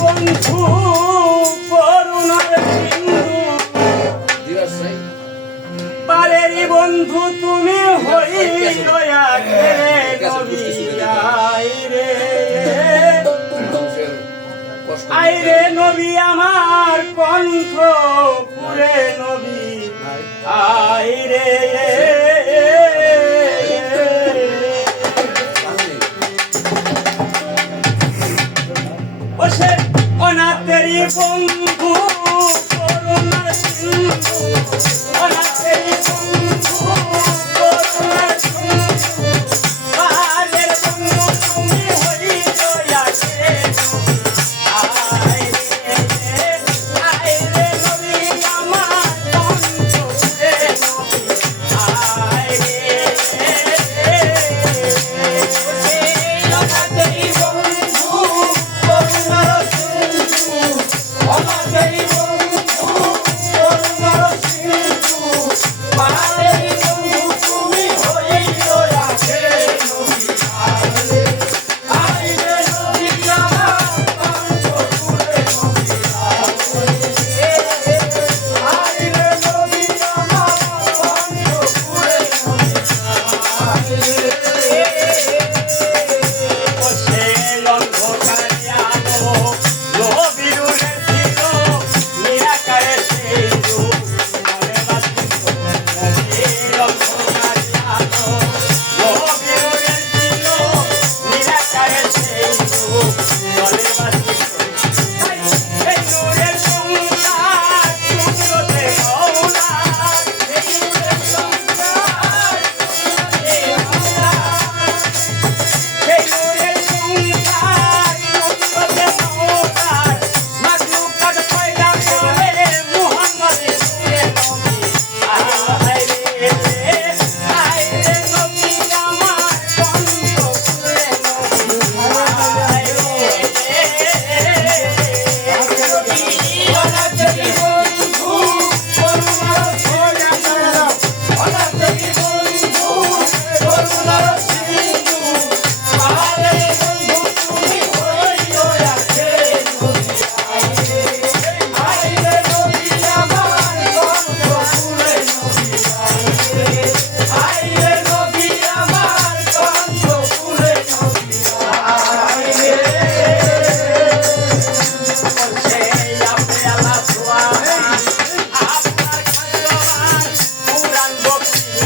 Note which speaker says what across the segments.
Speaker 1: বন্ধু করুণার সিন্ধু। পারেরি বন্ধু, তুমি নবী আইরে আইরে নবী আমার কণ্ঠ, পুরে নবী আইরে। বন্ধু।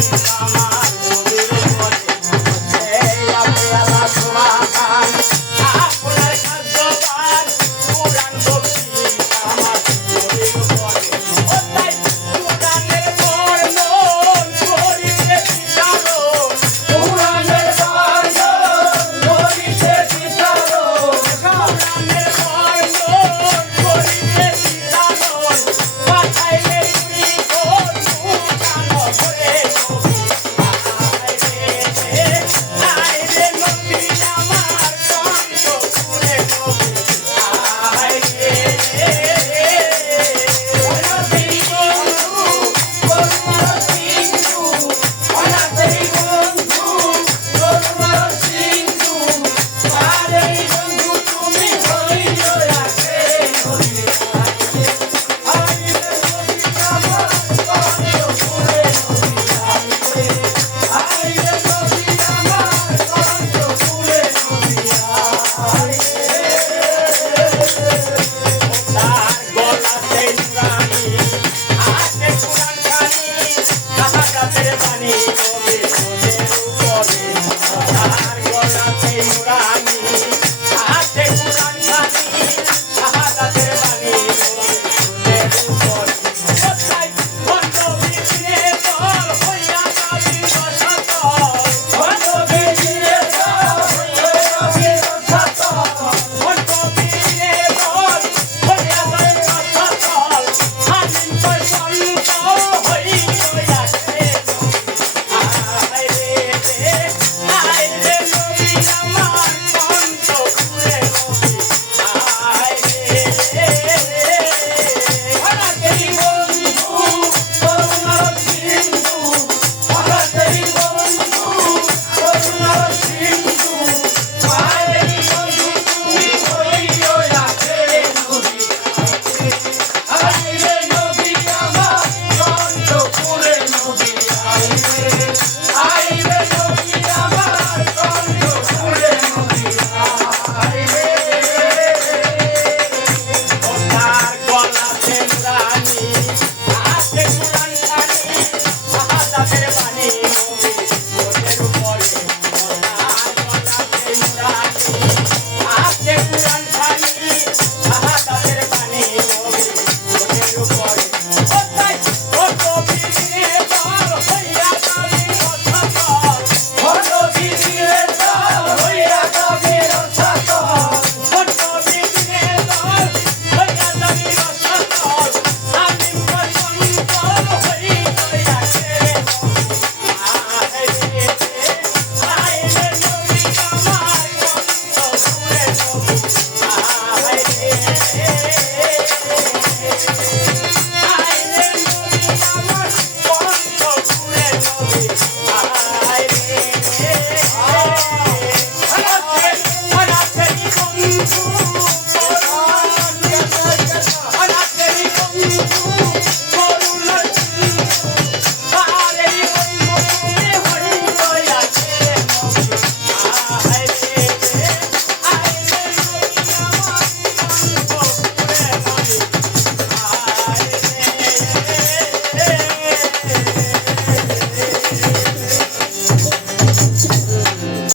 Speaker 1: Thank you.